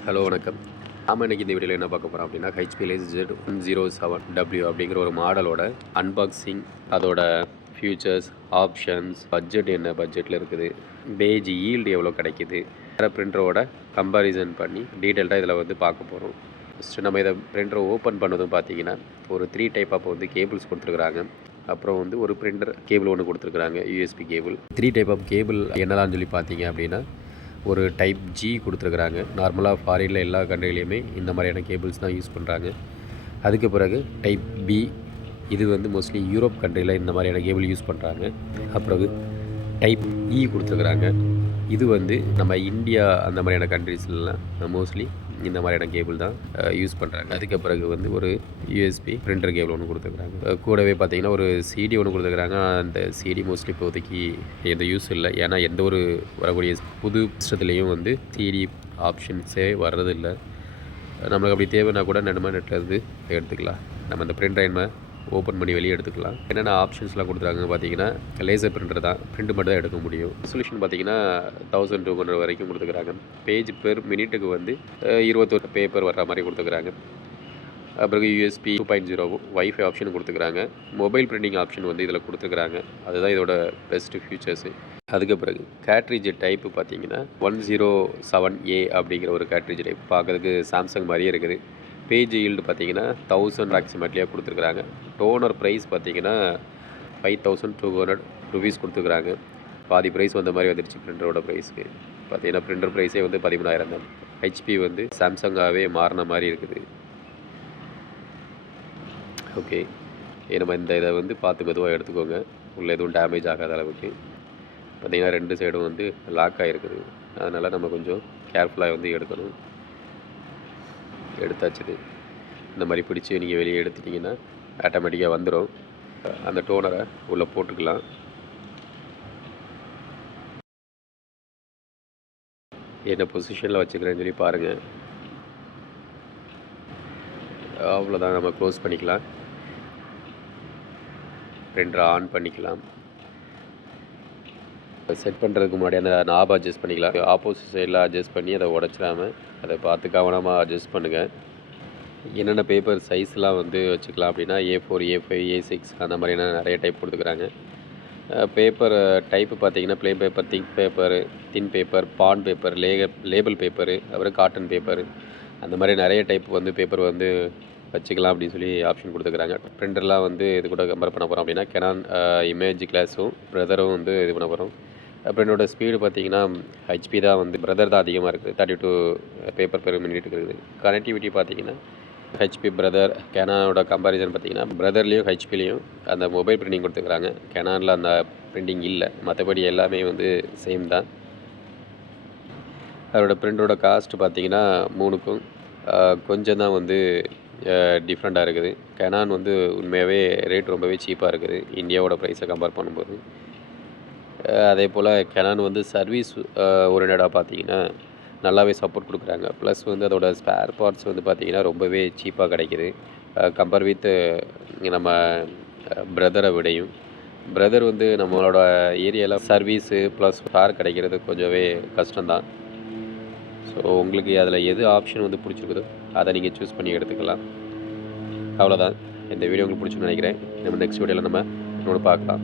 Hello வணக்கம். நாம இன்னைக்கு இந்த வீடியோவில் என்ன பார்க்க போகிறோம் அப்படின்னா ஹெச்பி லேஸ் Z107W அப்படிங்கிற ஒரு மாடலோட அன்பாக்சிங், அதோட ஃபியூச்சர்ஸ், ஆப்ஷன்ஸ், பட்ஜெட் என்ன பட்ஜெட்டில் இருக்குது, பேஜ் ஈல்டு எவ்வளோ கிடைக்குது, வேறு பிரிண்டரோட கம்பேரிசன் பண்ணி டீட்டெயில்டாக இதில் வந்து பார்க்க போகிறோம். ஃபஸ்ட்டு நம்ம இதை பிரிண்டரை ஓப்பன் பண்ணதும் பார்த்தீங்கன்னா ஒரு 3 டைப் ஆஃப் வந்து கேபிள்ஸ் கொடுத்துருக்குறாங்க. அப்புறம் வந்து ஒரு பிரிண்டர் கேபிள் ஒன்று கொடுத்துருக்குறாங்க, USB cable. 3 type of cable என்னலான்னு சொல்லி பார்த்தீங்க அப்படின்னா ஒரு டைப் ஜி கொடுத்துருக்குறாங்க. நார்மலாக ஃபாரினில் எல்லா கண்ட்ரிலையுமே இந்த மாதிரியான கேபிள்ஸ் தான் யூஸ் பண்ணுறாங்க. அதுக்கு பிறகு டைப் பி, இது வந்து மோஸ்ட்லி யூரோப் கண்ட்ரியில் இந்த மாதிரியான கேபிள் யூஸ் பண்ணுறாங்க. அப்புறம் டைப் இ கொடுத்துருக்குறாங்க. இது வந்து நம்ம இந்தியா அந்த மாதிரியான கண்ட்ரீஸ்லாம் மோஸ்ட்லி இந்த மாதிரியான கேபிள் தான் யூஸ் பண்ணுறாங்க. அதுக்கு பிறகு வந்து ஒரு யூஎஸ்பி பிரிண்டர் கேபிள் ஒன்று கொடுத்துருக்குறாங்க. கூடவே பார்த்திங்கன்னா ஒரு சிடி ஒன்று கொடுத்துருக்குறாங்க. அந்த சிடி மோஸ்ட்லி இப்போதைக்கு எந்த யூஸ் இல்லை. ஏன்னா எந்த ஒரு வரக்கூடிய புது சிஸ்டத்துலேயும் வந்து சிடி ஆப்ஷன்ஸே வர்றதில்லை. நம்மளுக்கு அப்படி தேவைன்னா கூட நெட்டில் இருந்து எடுத்துக்கலாம். நம்ம அந்த பிரிண்டரை ஓப்பன் பண்ணி வெளியே எடுத்துக்கலாம். என்னென்ன ஆப்ஷன்ஸ்லாம் கொடுத்துருக்காங்க பார்த்தீங்கன்னா லேசர் பிரிண்டர் தான், பிரிண்ட் மட்டும் தான் எடுக்க முடியும். ரெசல்யூஷன் பார்த்தீங்கன்னா 1200 வரைக்கும் கொடுத்துருக்குறாங்க. பேஜ் பெர் மினிட்டுக்கு வந்து 21 பேப்பர் வர்ற மாதிரி கொடுத்துருக்குறாங்க. அப்புறம் யூஎஸ்பி 2.0 வைஃபை ஆப்ஷன் கொடுத்துருக்குறாங்க. மொபைல் பிரிண்டிங் ஆப்ஷன் வந்து இதில் கொடுத்துருக்குறாங்க. அதுதான் இதோட பெஸ்ட்டு ஃபியூச்சர்ஸு. அதுக்கு பிறகு கேட்ரிட்ஜ் டைப்பு பார்த்தீங்கன்னா 107A அப்படிங்கிற ஒரு கேட்ரிட்ஜ் டைப் பார்க்கறதுக்கு சாம்சங் மாதிரியே இருக்குது. பேஜ் ஈல்டு பார்த்தீங்கன்னா 1000 அப்ராக்சிமேட்லியாக கொடுத்துருக்குறாங்க. டோனர் ப்ரைஸ் பார்த்தீங்கன்னா 5200 ருபீஸ் கொடுத்துருக்குறாங்க. பாதி ப்ரைஸ் வந்த மாதிரி வந்துருச்சு பிரிண்டரோட ப்ரைஸுக்கு. பார்த்தீங்கன்னா பிரிண்டர் ப்ரைஸே வந்து 13000 தான். ஹெச்பி வந்து சாம்சங்காகவே மாறின மாதிரி இருக்குது. ஓகே, நம்ம இந்த இதை வந்து பார்த்து மெதுவாக எடுத்துக்கோங்க. உள்ளே எதுவும் டேமேஜ் ஆகாத அளவுக்கு. பார்த்திங்கன்னா 2 சைடும் வந்து லாக் ஆகிருக்குது. அதனால் நம்ம கொஞ்சம் கேர்ஃபுல்லாக வந்து எடுக்கணும். எடுத்தாச்சுது. இந்த மாதிரி பிடிச்சி நீங்கள் வெளியே எடுத்துட்டிங்கன்னா ஆட்டோமேட்டிக்காக வந்துடும். அந்த டோனரை உள்ளே போட்டுக்கலாம். என்ன பொசிஷனில் வச்சுக்கிறேன்னு சொல்லி பாருங்கள். அவ்வளோதான், நம்ம க்ளோஸ் பண்ணிக்கலாம். பிரிண்டரை ஆன் பண்ணிக்கலாம். செட் பண்ணுறதுக்கு முன்னாடி அந்த நாபை அட்ஜஸ்ட் பண்ணிக்கலாம். ஆப்போசிட் சைடில் அட்ஜஸ்ட் பண்ணி அதை உடச்சிடாமல் அதை பார்த்து கவனமாக அட்ஜஸ்ட் பண்ணுங்கள். என்னென்ன பேப்பர் சைஸ்லாம் வந்து வச்சுக்கலாம் அப்படின்னா A4, A5, A6 அந்த மாதிரியான நிறைய டைப் கொடுத்துக்கிறாங்க. பேப்பர் டைப்பு பார்த்திங்கன்னா plain paper, thick paper, thin paper, bond paper, label paper, அப்புறம் காட்டன் பேப்பரு, அந்த மாதிரி நிறைய டைப் வந்து பேப்பர் வந்து வச்சுக்கலாம் அப்படின்னு சொல்லி ஆப்ஷன் கொடுத்துக்கிறாங்க. பிரிண்டர்லாம் வந்து இது கூட கம்பேர் பண்ண போகிறோம் அப்படின்னா கெனான் இமேஜ் கிளாஸும் பிரதரும் வந்து இது பண்ண போகிறோம். பிரிண்டரோட ஸ்பீடு பார்த்திங்கன்னா ஹெச்பி தான் வந்து பிரதர் தான் அதிகமாக இருக்குது. 32 பேப்பர் பெர் மினிட்டுக்கு இருக்குது. கனெக்டிவிட்டி பார்த்திங்கன்னா ஹெச்பி பிரதர், கெனானோட கம்பேரிசன் பார்த்திங்கன்னா பிரதர்லேயும் ஹெச்பிலையும் அந்த மொபைல் பிரிண்டிங் கொடுத்துக்கிறாங்க. கெனானில் அந்த பிரிண்டிங் இல்லை. மற்றபடி எல்லாமே வந்து சேம் தான். அதோட பிரிண்டரோட காஸ்ட் பார்த்திங்கன்னா 3க்கும் கொஞ்சம் தான் வந்து டிஃப்ரெண்ட்டாக இருக்குது. கெனான் வந்து உண்மையாகவே ரேட் ரொம்பவே சீப்பாக இருக்குது இந்தியாவோட ப்ரைஸை கம்பேர் பண்ணும்போது. அதே போல் கெனான் வந்து சர்வீஸ் ஓரியன்டாக பார்த்திங்கன்னா நல்லாவே சப்போர்ட் கொடுக்குறாங்க. ப்ளஸ் வந்து அதோட ஸ்பேர் பார்ட்ஸ் வந்து பார்த்திங்கன்னா ரொம்பவே சீப்பாக கிடைக்கிது கம்பேர் வித் நம்ம பிரதரை விடையும். பிரதர் வந்து நம்மளோட ஏரியாவில் சர்வீஸு ப்ளஸ் ஸ்பேர் கிடைக்கிறது கொஞ்சமே கஷ்டம்தான். ஸோ உங்களுக்கு அதில் எது ஆப்ஷன் வந்து பிடிச்சிருக்குதோ அதை நீங்கள் சூஸ் பண்ணி எடுத்துக்கலாம். அவ்வளோதான். இந்த வீடியோ உங்களுக்கு பிடிச்சுன்னு நினைக்கிறேன். நம்ம நெக்ஸ்ட் வீடியோவில் நம்ம இன்னொன்று பார்க்கலாம்.